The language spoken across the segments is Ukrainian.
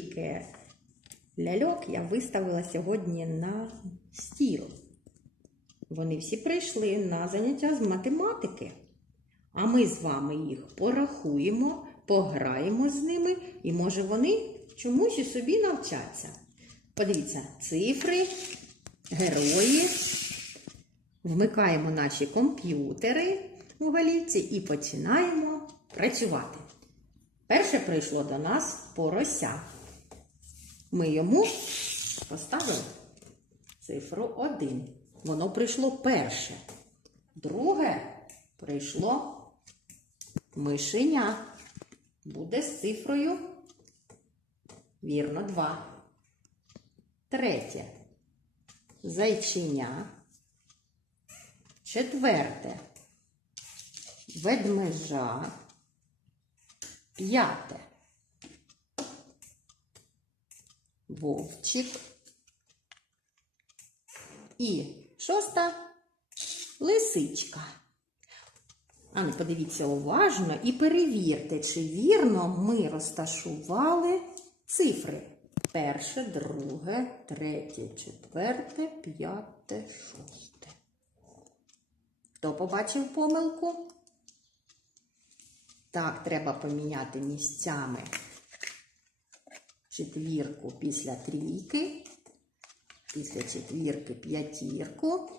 Скільки ляльок я виставила сьогодні на стіл. Вони всі прийшли на заняття з математики. А ми з вами їх порахуємо, пограємо з ними, і може вони чомусь і собі навчаться. Подивіться, цифри, герої. Вмикаємо наші комп'ютери у галівці і починаємо працювати. Перше прийшло до нас порося. Ми йому поставили цифру 1. Воно прийшло перше. Друге прийшло мишеня. Буде з цифрою. Вірно, 2. Третє. Зайчиня. Четверте. Ведмежа. П'яте. Вовчик. І шоста лисичка. А ну, подивіться уважно і перевірте, чи вірно ми розташували цифри. Перше, друге, третє, четверте, п'яте, шосте. Хто побачив помилку? Так, треба поміняти місцями четвірку після трійки, після четвірки п'ятірку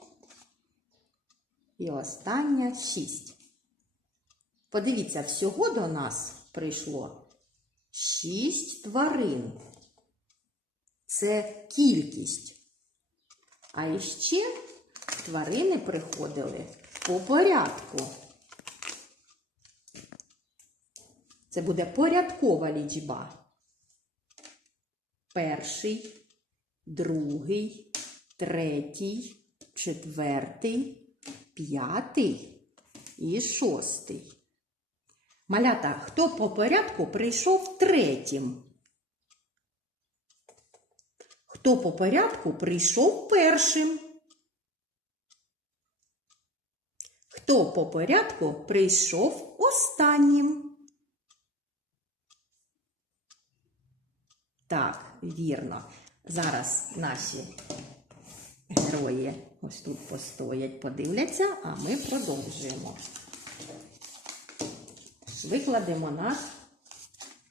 і остання шість. Подивіться, всього до нас прийшло шість тварин. Це кількість. А іще тварини приходили по порядку. Це буде порядкова лічба. Перший, другий, третій, четвертий, п'ятий і шостий. Малята, хто по порядку прийшов третім? Хто по порядку прийшов першим? Хто по порядку прийшов останнім? Так, вірно. Зараз наші герої ось тут постоять, подивляться, а ми продовжуємо. Викладемо наш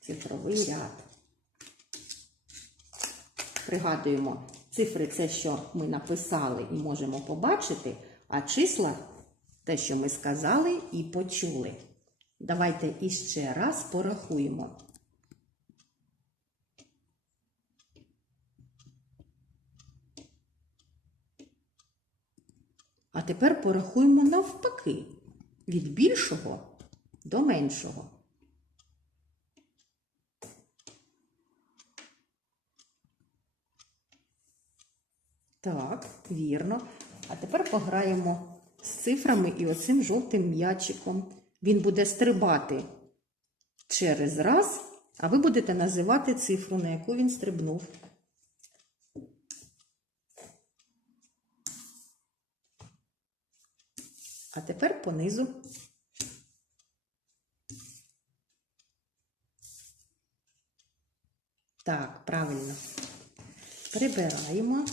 цифровий ряд. Пригадуємо, цифри це, що ми написали і можемо побачити, а числа те, що ми сказали і почули. Давайте іще раз порахуємо. А тепер порахуємо навпаки від більшого до меншого. Так, вірно. А тепер пограємо з цифрами і оцим жовтим м'ячиком. Він буде стрибати через раз, а ви будете називати цифру, на яку він стрибнув. А тепер понизу. Так, правильно. Прибираємо.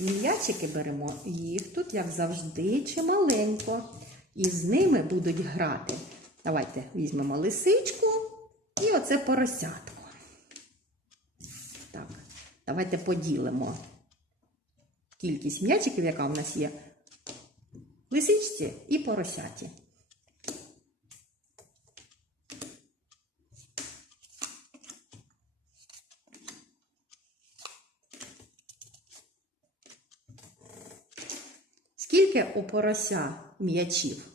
М'ячики беремо, їх тут, як завжди, чималенько. І з ними будуть грати. Давайте візьмемо лисичку і оце поросятко. Так, давайте поділимо кількість м'ячиків, яка в нас є, лисичці і поросяті. Скільки у порося м'ячів?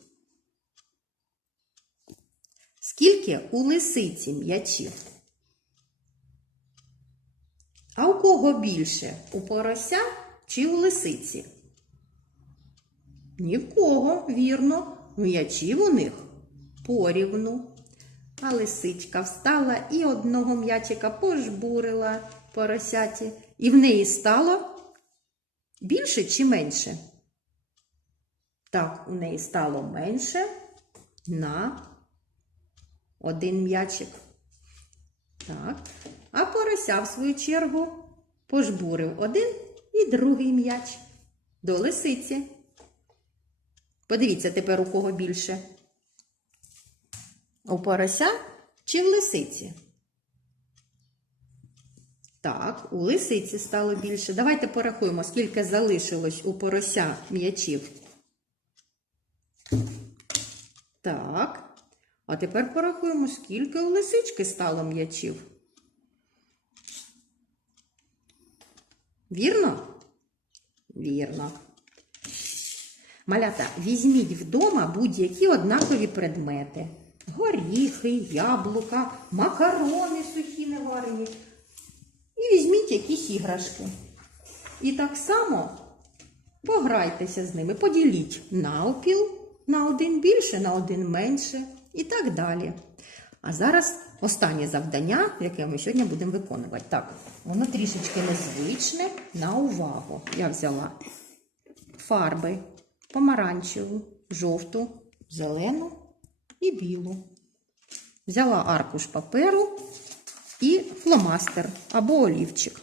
Скільки у лисиці м'ячів? А у кого більше? У порося чи у лисиці? Ні в кого, вірно, м'ячів у них порівну. А лисичка встала і одного м'ячика пожбурила поросяті. І в неї стало більше чи менше? Так, у неї стало менше на один м'ячик. Так. А порося, в свою чергу, пожбурив один і другий м'яч до лисиці. Подивіться тепер у кого більше. У порося чи в лисиці? Так, у лисиці стало більше. Давайте порахуємо, скільки залишилось у порося м'ячів. Так. А тепер порахуємо, скільки у лисички стало м'ячів. Вірно? Вірно. Малята, візьміть вдома будь-які однакові предмети. Горіхи, яблука, макарони сухі неварені. І візьміть якісь іграшки. І так само пограйтеся з ними, поділіть навпіл на один більше, на один менше і так далі. А зараз останнє завдання, яке ми сьогодні будемо виконувати. Так, воно трішечки незвичне на увагу. Я взяла фарби помаранчеву, жовту, зелену і білу. Взяла аркуш паперу і фломастер або олівчик.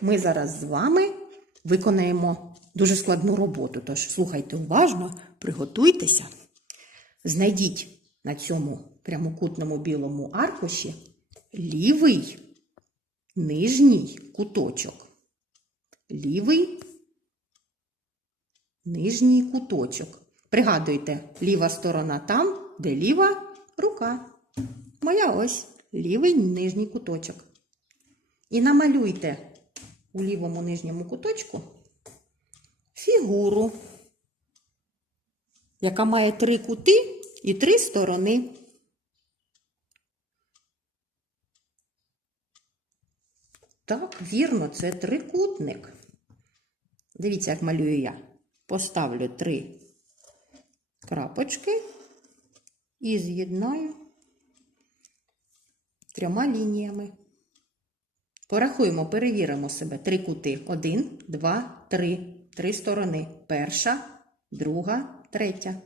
Ми зараз з вами виконаємо дуже складну роботу. Тож слухайте уважно, приготуйтеся, знайдіть на цьому прямокутному білому аркуші лівий нижній куточок. Лівий нижній куточок. Пригадуйте, ліва сторона там, де ліва рука. Моя ось лівий нижній куточок. І намалюйте у лівому нижньому куточку фігуру, яка має три кути і три сторони. Так, вірно, це трикутник. Дивіться, як малюю я. Поставлю три крапочки і з'єднаю трьома лініями. Порахуємо, перевіримо себе. Три кути. Один, два, три. Три сторони. Перша, друга, третя.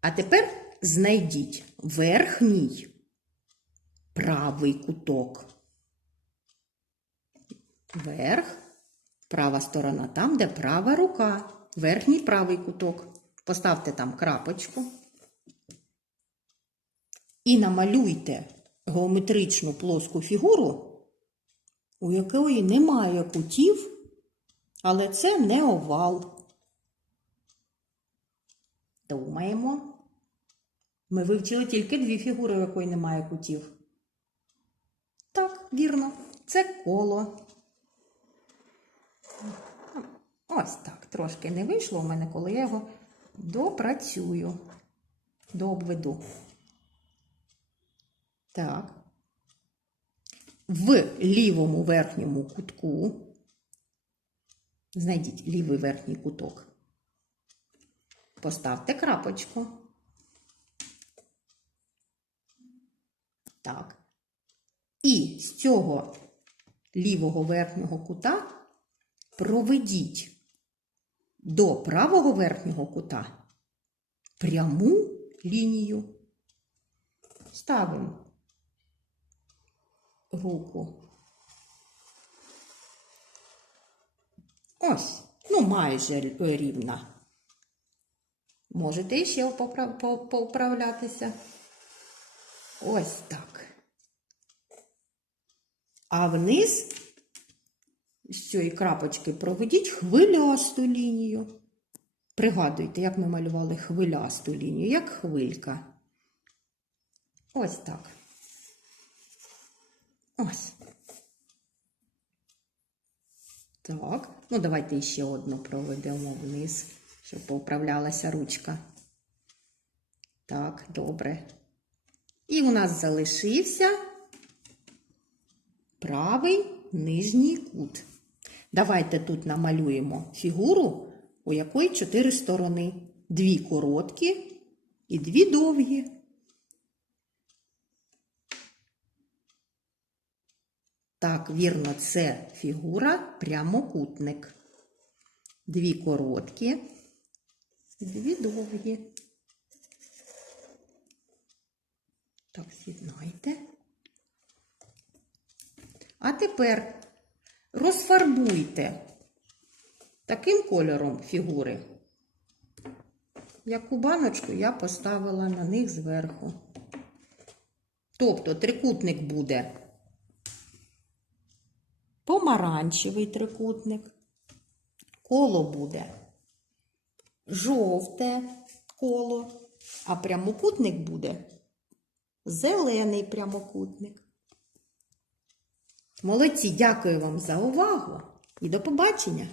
А тепер знайдіть верхній правий куток. Верх, права сторона там, де права рука. Верхній правий куток. Поставте там крапочку. І намалюйте геометричну плоску фігуру, у якої немає кутів, але це не овал. Думаємо. Ми вивчили тільки дві фігури, у якої немає кутів. Так, вірно, це коло. Ось так, трошки не вийшло у мене, коли я його допрацюю, дообведу. Так. В лівому верхньому кутку. Знайдіть лівий верхній куток. Поставте крапочку. Так. І з цього лівого верхнього кута проведіть до правого верхнього кута пряму лінію. Ставимо руку. Ось, ну майже рівна. Можете ще попра- по- поуправлятися. Ось так. А вниз з цієї крапочки проведіть хвилясту лінію. Пригадуйте, як ми малювали хвилясту лінію, як хвилька. Ось так. Ось. Так, ну давайте ще одну проведемо вниз, щоб поуправлялася ручка. Так, добре. І у нас залишився правий нижній кут. Давайте тут намалюємо фігуру, у якої чотири сторони. Дві короткі і дві довгі. Так, вірно, це фігура прямокутник. Дві короткі, дві довгі. Так, з'єднайте. А тепер розфарбуйте таким кольором фігури. Яку баночку я поставила на них зверху. Тобто трикутник буде помаранчевий трикутник, коло буде жовте коло, а прямокутник буде зелений прямокутник. Молодці, дякую вам за увагу і до побачення!